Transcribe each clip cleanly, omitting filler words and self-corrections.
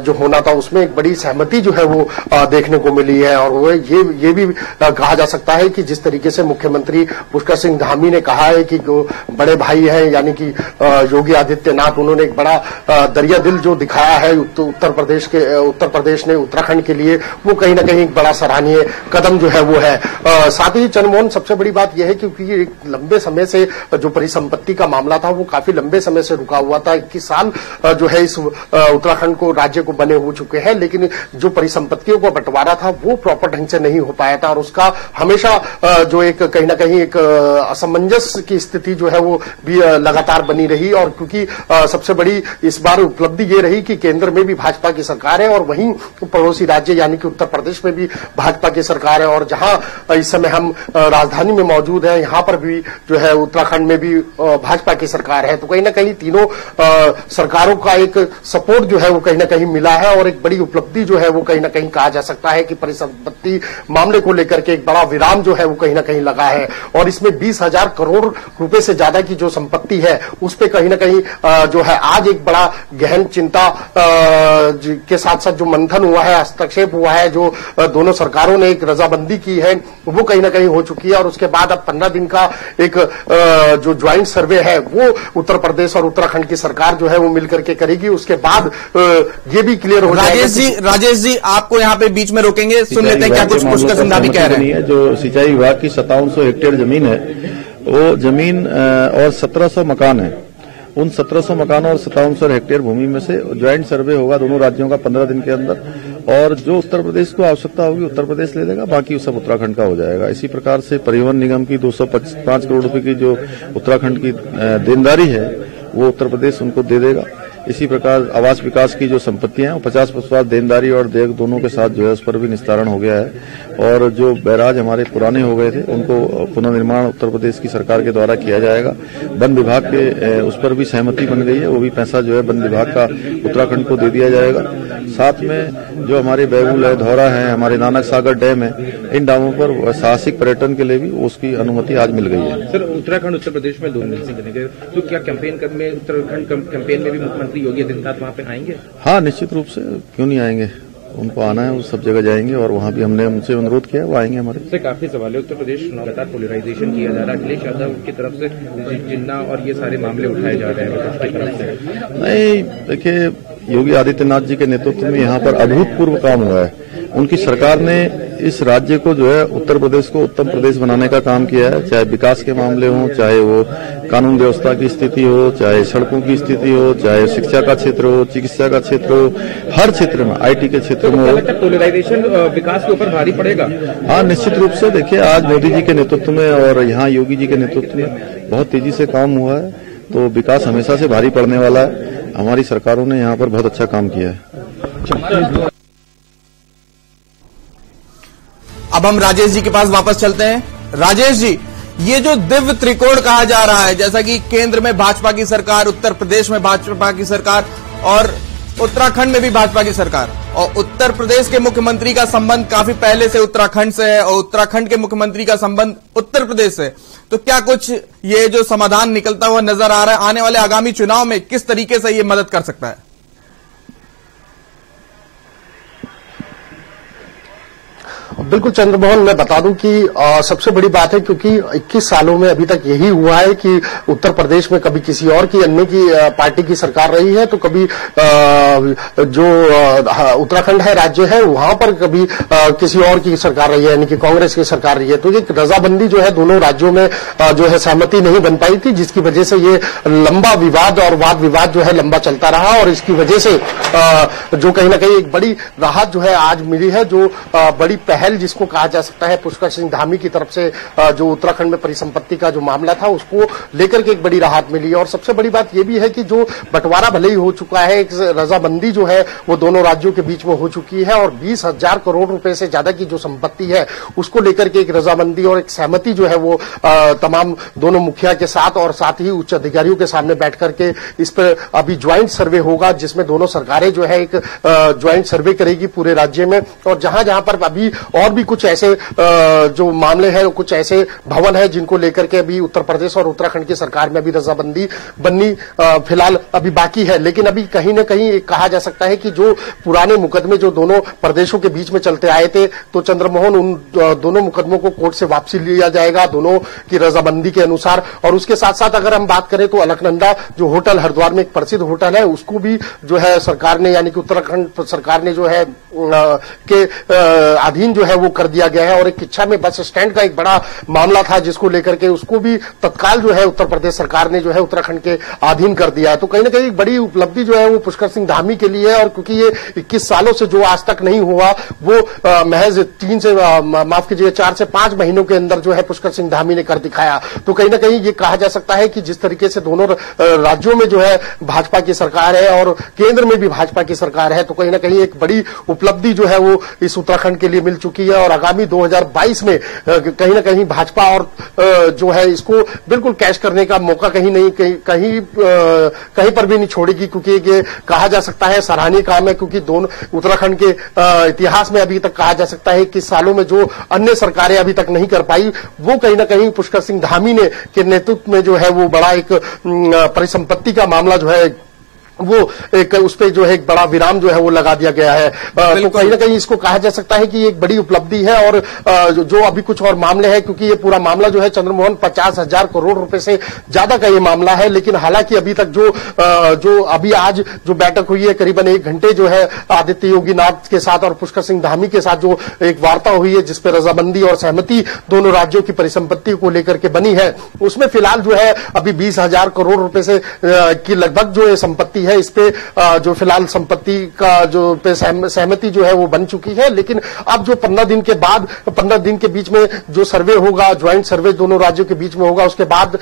जो होना था उसमें एक बड़ी सहमति जो है वो देखने को मिली है। और वो ये भी कहा जा सकता है कि जिस तरीके से मुख्यमंत्री पुष्कर सिंह धामी ने कहा है कि बड़े भाई हैं यानी कि योगी आदित्यनाथ, उन्होंने एक बड़ा दरिया दिल जो दिखाया है उत्तर प्रदेश ने उत्तराखंड के लिए, वो कहीं ना कहीं एक बड़ा सराहनीय कदम जो है वो है। साथ ही चंद्रमोहन, सबसे बड़ी बात यह है क्योंकि एक लंबे समय से जो परिसंपत्ति का मामला था वो काफी लंबे समय से रुका हुआ था। 21 साल जो है इस उत्तराखंड को राज्य को बने हो चुके हैं, लेकिन जो परिसंपत्तियों का बंटवारा था वो प्रॉपर ढंग से नहीं हो पाया था और उसका हमेशा जो एक कहीं ना कहीं एक असमंजस की स्थिति जो है वो भी लगातार बनी रही। और क्योंकि सबसे बड़ी इस बार उपलब्धि ये रही कि केंद्र में भी भाजपा की सरकार है और वहीं पड़ोसी राज्य यानी कि उत्तर प्रदेश में भी भाजपा की सरकार है। और जहां इस समय हम राजधानी में मौजूद हैं, यहां पर भी जो है उत्तराखंड में भी भाजपा की सरकार है। तो कहीं ना कहीं तीनों सरकारों का एक सपोर्ट जो है वो कहीं ना कहीं मिला है और एक बड़ी उपलब्धि जो है वो कहीं ना कहीं कहा जा सकता है कि परिसंपत्ति मामले को लेकर के एक बड़ा विराम जो है वो कहीं ना कहीं लगा है। और इसमें 20,000 करोड़ रुपए से ज्यादा की जो संपत्ति है उस पे कहीं ना कहीं जो है आज एक बड़ा गहन चिंता के साथ साथ जो मंथन हुआ है, हस्तक्षेप हुआ है, जो दोनों सरकारों ने एक रजामंदी की है वो कहीं ना कहीं हो चुकी है। और उसके बाद अब 15 दिन का एक जो ज्वाइंट सर्वे है वो उत्तर प्रदेश और उत्तराखंड की सरकार जो है वो मिलकर के करेगी। उसके बाद ये भी क्लियर हो जाएगा। राजेश जी आपको यहाँ पे बीच में रोकेंगे, सुन लेते हैं क्या कुछ पुष्कर सिंह धामी कह रहे हैं। जो सिंचाई विभाग की 5700 हेक्टेयर जमीन है, वो जमीन और 1700 मकान है, उन 1700 मकानों और 5700 हेक्टेयर भूमि में से ज्वाइंट सर्वे होगा दोनों राज्यों का 15 दिन के अंदर, और जो उत्तर प्रदेश को आवश्यकता होगी उत्तर प्रदेश ले लेगा, बाकी सब उत्तराखंड का हो जाएगा। इसी प्रकार से परिवहन निगम की 205 करोड़ रुपए की जो उत्तराखंड की देनदारी है वो उत्तर प्रदेश उनको दे देगा। इसी प्रकार आवास विकास की जो संपत्तियां हैं 50% देनदारी और देयक दोनों के साथ जो है उस पर भी निस्तारण हो गया है। और जो बैराज हमारे पुराने हो गए थे उनको पुनर्निर्माण उत्तर प्रदेश की सरकार के द्वारा किया जाएगा। वन विभाग के उस पर भी सहमति बन गई है, वो भी पैसा जो है वन विभाग का उत्तराखंड को दे दिया जाएगा। साथ में जो हमारे बैगुल है, धौरा है, हमारे नानक सागर डैम है, इन डैमों पर साहसिक पर्यटन के लिए भी उसकी अनुमति आज मिल गई है। सर, उत्तराखंड उत्तर प्रदेश में 2 मिनट बनेंगे, तो क्या कैंपेन में उत्तराखंड कैंपेन में भी मुख्यमंत्री योगी आदित्यनाथ वहां पे आएंगे? हाँ, निश्चित रूप से, क्यों नहीं आएंगे, उनको आना है, वो सब जगह जाएंगे और वहां भी हमने उनसे अनुरोध किया है, वो आएंगे हमारे। से काफी सवाल है, उत्तर प्रदेश लगातार पोलराइजेशन किया जा रहा है, अखिलेश यादव की तरफ से जिन्ना और ये सारे मामले उठाए जा रहे हैं विपक्ष की तरफ से। नहीं, देखिए योगी आदित्यनाथ जी के नेतृत्व में यहाँ पर अभूतपूर्व काम हुआ है। उनकी सरकार ने इस राज्य को जो है उत्तर प्रदेश को उत्तम प्रदेश बनाने का काम किया है, चाहे विकास के मामले हों, चाहे वो कानून व्यवस्था की स्थिति हो, चाहे सड़कों की स्थिति हो, चाहे शिक्षा का क्षेत्र हो, चिकित्सा का क्षेत्र हो, हर क्षेत्र में, IT के क्षेत्र में हो। पोलराइजेशन विकास के ऊपर भारी पड़ेगा? हाँ, निश्चित रूप से। देखिए आज मोदी जी के नेतृत्व में और यहाँ योगी जी के नेतृत्व में बहुत तेजी से काम हुआ है, तो विकास हमेशा से भारी पड़ने वाला है। हमारी सरकारों ने यहाँ पर बहुत अच्छा काम किया है। अब हम राजेश जी के पास वापस चलते हैं। राजेश जी, ये जो दिव्य त्रिकोण कहा जा रहा है, जैसा कि केंद्र में भाजपा की सरकार, उत्तर प्रदेश में भाजपा की सरकार और उत्तराखंड में भी भाजपा की सरकार, और उत्तर प्रदेश के मुख्यमंत्री का संबंध काफी पहले से उत्तराखंड से है और उत्तराखंड के मुख्यमंत्री का संबंध उत्तर प्रदेश से, तो क्या कुछ ये जो समाधान निकलता हुआ नजर आ रहा है, आने वाले आगामी चुनाव में किस तरीके से ये मदद कर सकता है? बिल्कुल चंद्रमोहन, मैं बता दूं कि सबसे बड़ी बात है क्योंकि 21 सालों में अभी तक यही हुआ है कि उत्तर प्रदेश में कभी किसी और की अन्य की पार्टी की सरकार रही है, तो कभी जो उत्तराखंड है राज्य है वहां पर कभी किसी और की सरकार रही है, यानी कि कांग्रेस की सरकार रही है। तो ये रजाबंदी जो है दोनों राज्यों में जो है सहमति नहीं बन पाई थी, जिसकी वजह से ये लंबा विवाद और वाद विवाद जो है लंबा चलता रहा और इसकी वजह से जो कहीं ना कहीं एक बड़ी राहत जो है आज मिली है, जो बड़ी पहल जिसको कहा जा सकता है पुष्कर सिंह धामी की तरफ से जो उत्तराखंड में परिसंपत्ति का जो मामला था उसको लेकर के एक बड़ी राहत मिली। और सबसे बड़ी बात यह भी है कि जो बंटवारा भले ही हो चुका है, एक रजामंदी जो है वो दोनों राज्यों के बीच में हो चुकी है और 20,000 करोड़ रुपए से ज्यादा की जो संपत्ति है उसको लेकर के एक रजामंदी और एक सहमति जो है वो तमाम दोनों मुखिया के साथ और साथ ही उच्च अधिकारियों के सामने बैठ करके इस पर अभी ज्वाइंट सर्वे होगा, जिसमें दोनों सरकारें जो है एक ज्वाइंट सर्वे करेगी पूरे राज्य में। और जहां जहां पर अभी और और भी कुछ ऐसे जो मामले हैं, कुछ ऐसे भवन हैं जिनको लेकर के अभी उत्तर प्रदेश और उत्तराखंड की सरकार में अभी रजाबंदी बननी फिलहाल अभी बाकी है। लेकिन अभी कहीं ना कहीं कहा जा सकता है कि जो पुराने मुकदमे जो दोनों प्रदेशों के बीच में चलते आए थे, तो चंद्रमोहन उन दोनों मुकदमों को कोर्ट से वापसी लिया जाएगा दोनों की रजाबंदी के अनुसार। और उसके साथ साथ अगर हम बात करें तो अलकनंदा जो होटल हरिद्वार में एक प्रसिद्ध होटल है, उसको भी जो है सरकार ने यानी कि उत्तराखंड सरकार ने जो है के अधीन जो है वो कर दिया गया है। और एक किच्छा में बस स्टैंड का एक बड़ा मामला था जिसको लेकर के उसको भी तत्काल जो है उत्तर प्रदेश सरकार ने जो है उत्तराखंड के अधीन कर दिया है। तो कहीं ना कहीं बड़ी उपलब्धि जो है वो पुष्कर सिंह धामी के लिए है। और क्योंकि ये 21 सालों से जो आज तक नहीं हुआ वो महज 4 से 5 महीनों के अंदर जो है पुष्कर सिंह धामी ने कर दिखाया। तो कहीं ना कहीं ये कहा जा सकता है कि जिस तरीके से दोनों राज्यों में जो है भाजपा की सरकार है और केंद्र में भी भाजपा की सरकार है, तो कहीं ना कहीं एक बड़ी उपलब्धि जो है वो इस उत्तराखंड के लिए मिल चुकी है। और आगामी 2022 में कहीं ना कहीं भाजपा और जो है इसको बिल्कुल कैश करने का मौका कहीं पर भी नहीं छोड़ेगी, क्योंकि ये कहा जा सकता है सराहनीय काम है। क्योंकि दोनों उत्तराखंड के इतिहास में अभी तक कहा जा सकता है कि सालों में जो अन्य सरकारें अभी तक नहीं कर पाई, वो कहीं ना कहीं पुष्कर सिंह धामी ने के नेतृत्व में जो है वो बड़ा एक परिसंपत्ति का मामला जो है वो एक उस पे जो है एक बड़ा विराम जो है वो लगा दिया गया है। तो कहीं ना कहीं इसको कहा जा सकता है कि एक बड़ी उपलब्धि है। और जो अभी कुछ और मामले हैं, क्योंकि ये पूरा मामला जो है चंद्रमोहन 50,000 करोड़ रुपए से ज्यादा का ये मामला है। लेकिन हालांकि अभी तक जो अभी आज जो बैठक हुई है करीबन 1 घंटे जो है आदित्य योगीनाथ के साथ और पुष्कर सिंह धामी के साथ जो एक वार्ता हुई है जिसपे रजामंदी और सहमति दोनों राज्यों की परिसंपत्ति को लेकर के बनी है, उसमें फिलहाल जो है अभी 20,000 करोड़ रुपए से की लगभग जो संपत्ति है इस पे जो फिलहाल संपत्ति का जो पे सहमति जो है वो बन चुकी है। लेकिन अब जो 15 दिन के बाद 15 दिन के बीच में जो सर्वे होगा, ज्वाइंट सर्वे दोनों राज्यों के बीच में होगा, उसके बाद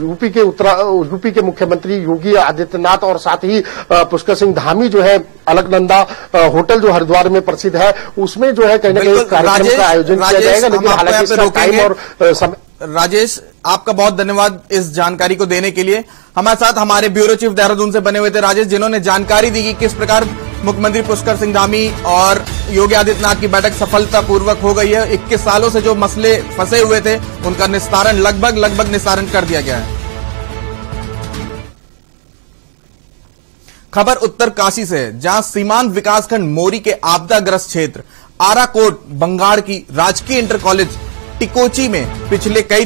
यूपी के मुख्यमंत्री योगी आदित्यनाथ और साथ ही पुष्कर सिंह धामी जो है अलकनंदा होटल जो हरिद्वार में प्रसिद्ध है उसमें जो है कहीं ना कहीं कार्यक्रम का आयोजन किया जाएगा। लेकिन हालांकि इसका टाइम और समय। राजेश, आपका बहुत धन्यवाद इस जानकारी को देने के लिए। हमारे साथ हमारे ब्यूरो चीफ देहरादून से बने हुए थे राजेश, जिन्होंने जानकारी दी कि किस प्रकार मुख्यमंत्री पुष्कर सिंह धामी और योगी आदित्यनाथ की बैठक सफलतापूर्वक हो गई है। 21 सालों से जो मसले फंसे हुए थे उनका निस्तारण लगभग निस्तारण कर दिया गया है। खबर उत्तर काशी से, जहां सीमांत विकासखंड मोरी के आपदाग्रस्त क्षेत्र आराकोट बंगाड़ की राजकीय इंटर कॉलेज टिकोची में पिछले कई